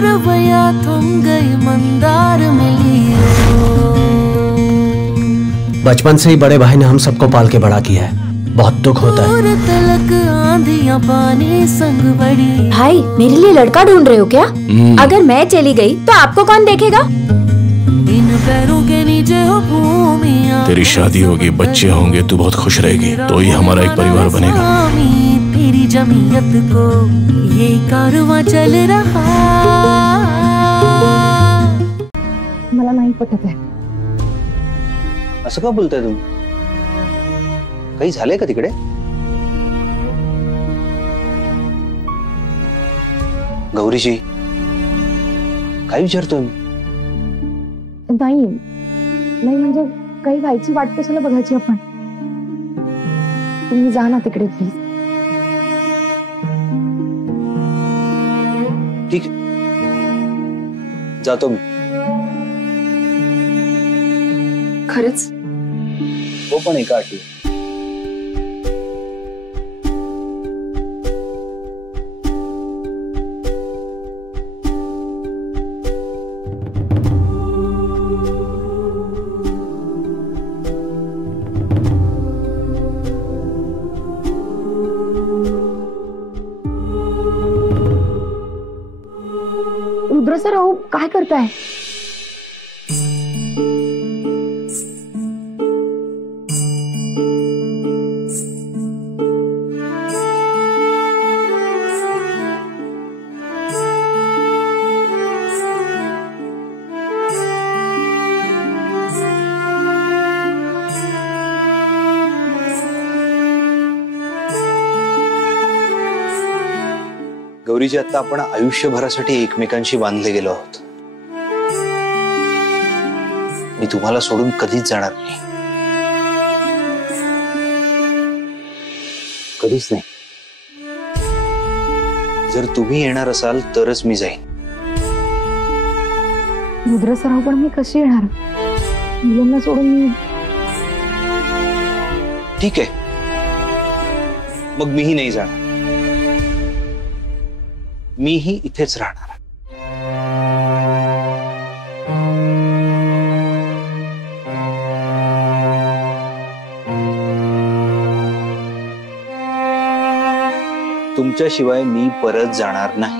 रवैया थम गई मंदार मिली। बचपन से ही बड़े भाई ने हम सबको पाल के बड़ा किया है, बहुत दुख होता है। तलक आंधियां पानी संग बड़ी। भाई मेरे लिए लड़का ढूंढ रहे हो क्या? अगर मैं चली गई तो आपको कौन देखेगा? इन पैरों के नीचे हो भूमिया। तेरी शादी होगी, बच्चे होंगे, तू बहुत खुश रहेगी, तो ही हमारा एक परिवार बनेगा। तेरी जमीयत को ये कारवां चल रहा। मला नाही पटत आहे। असं का बोलताय तुम्ही? काही झालंय का तिकडे? गौरीजी काय विचारतोय मी? नाही नाही म्हणजे काही व्हायची वाट कशाला बघायची आपण? तुम्ही जा ना तिकडे प्लीज। ठीक आहे, जातो मी। खरंच? हो, पण एका अटी। रुद्र सर अहो काय करताय? गौरीजी, आता आपण आयुष्यभरासाठी एकमेकांशी बांधले गेलो आहोत। मी तुम्हाला सोडून कधीच जाणार नाही, कधीच नाही। जर तुम्ही येणार असाल तरच मी जाईन। रुद्र सर अहो पण मी कशी येणार? मुलांना सोडून मी? ठीक आहे, मग मीही नाही जाणार, मीही इथेच राहणार। तुमच्याशिवाय मी परत जाणार नाही।